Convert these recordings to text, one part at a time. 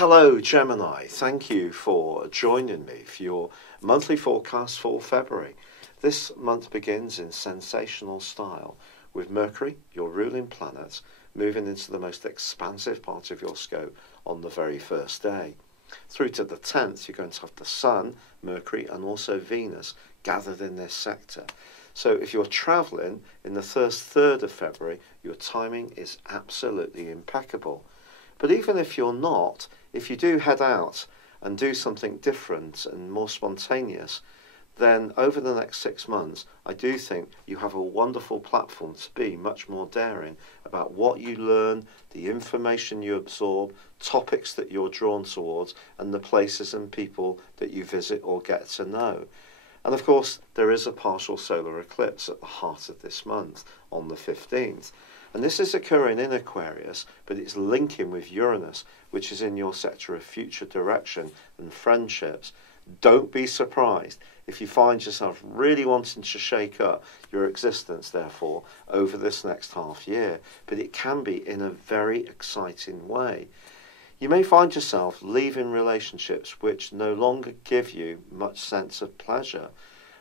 Hello Gemini, thank you for joining me for your monthly forecast for February. This month begins in sensational style with Mercury, your ruling planet, moving into the most expansive part of your scope on the very first day. Through to the 10th, you're going to have the Sun, Mercury and also Venus gathered in this sector. So if you're travelling in the first third of February, your timing is absolutely impeccable. But even if you're not, if you do head out and do something different and more spontaneous, then over the next 6 months, I do think you have a wonderful platform to be much more daring about what you learn, the information you absorb, topics that you're drawn towards, and the places and people that you visit or get to know. And of course, there is a partial solar eclipse at the heart of this month on the 15th. And this is occurring in Aquarius, but it's linking with Uranus, which is in your sector of future direction and friendships. Don't be surprised if you find yourself really wanting to shake up your existence, therefore, over this next half year. But it can be in a very exciting way. You may find yourself leaving relationships which no longer give you much sense of pleasure,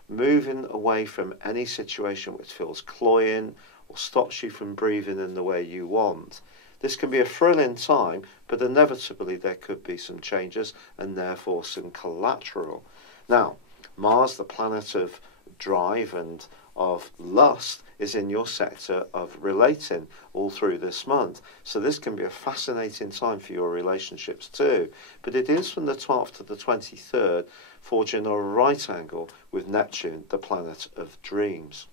moving away from any situation which feels cloying or stops you from breathing in the way you want. This can be a thrilling time, but inevitably there could be some changes and therefore some collateral. Now, Mars, the planet of drive and of lust, is in your sector of relating all through this month. So this can be a fascinating time for your relationships too. But it is from the 12th to the 23rd, forging a right angle with Neptune, the planet of dreams.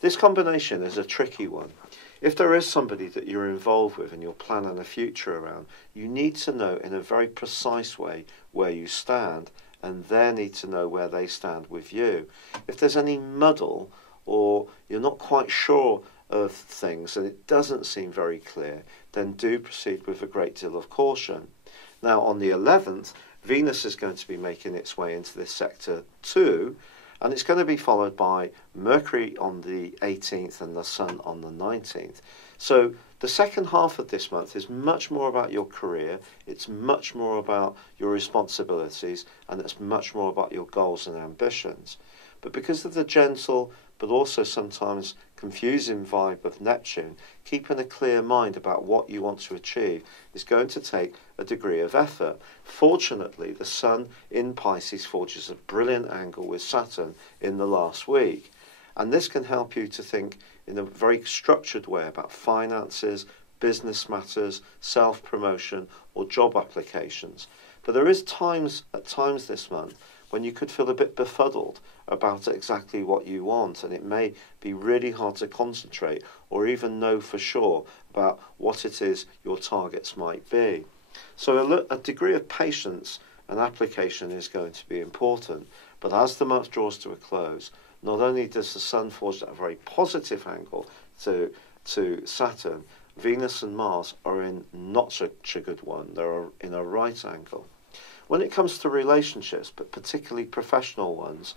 This combination is a tricky one. If there is somebody that you're involved with and you're planning a future around, you need to know in a very precise way where you stand, and they need to know where they stand with you. If there's any muddle or you're not quite sure of things and it doesn't seem very clear, then do proceed with a great deal of caution. Now on the 11th, Venus is going to be making its way into this sector too, and it's going to be followed by Mercury on the 18th and the Sun on the 19th. So the second half of this month is much more about your career, it's much more about your responsibilities, and it's much more about your goals and ambitions. But because of the gentle but also sometimes confusing vibe of Neptune, keeping a clear mind about what you want to achieve is going to take a degree of effort. Fortunately, the Sun in Pisces forges a brilliant angle with Saturn in the last week. And this can help you to think in a very structured way about finances, business matters, self-promotion or job applications. But there is at times this month when you could feel a bit befuddled about exactly what you want, and it may be really hard to concentrate or even know for sure about what it is your targets might be. So a degree of patience and application is going to be important, but as the month draws to a close, not only does the Sun forge a very positive angle to Saturn, Venus and Mars are in not such a good one. They're in a right angle. When it comes to relationships, but particularly professional ones,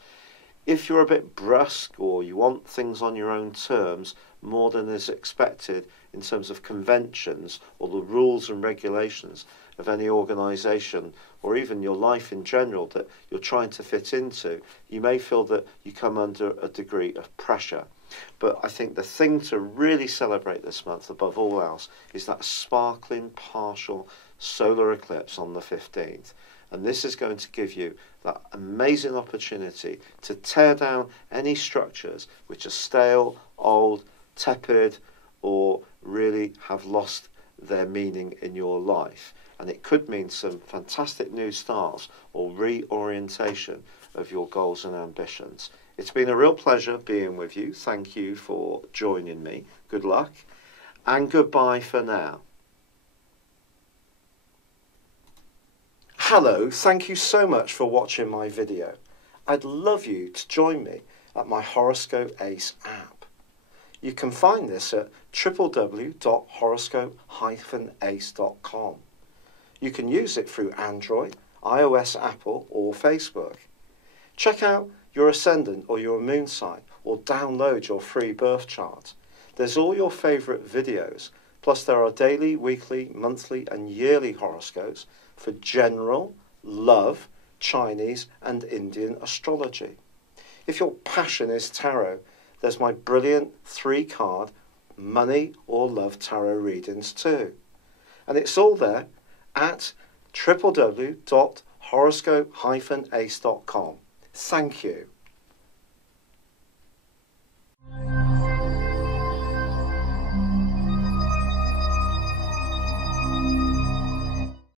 if you're a bit brusque or you want things on your own terms more than is expected in terms of conventions or the rules and regulations of any organisation or even your life in general that you're trying to fit into, you may feel that you come under a degree of pressure. But I think the thing to really celebrate this month above all else is that sparkling partial solar eclipse on the 15th. And this is going to give you that amazing opportunity to tear down any structures which are stale, old, tepid, or really have lost their meaning in your life. And it could mean some fantastic new starts or reorientation of your goals and ambitions. It's been a real pleasure being with you. Thank you for joining me. Good luck. And goodbye for now. Hello, thank you so much for watching my video. I'd love you to join me at my Horoscope Ace app. You can find this at www.horoscope-ace.com. You can use it through Android, iOS, Apple or Facebook. Check out your ascendant or your moon sign or download your free birth chart. There's all your favourite videos Plus there are daily, weekly, monthly and yearly horoscopes for general, love, Chinese and Indian astrology. If your passion is tarot, there's my brilliant 3-card money or love tarot readings too. And it's all there at www.horoscope-ace.com. Thank you.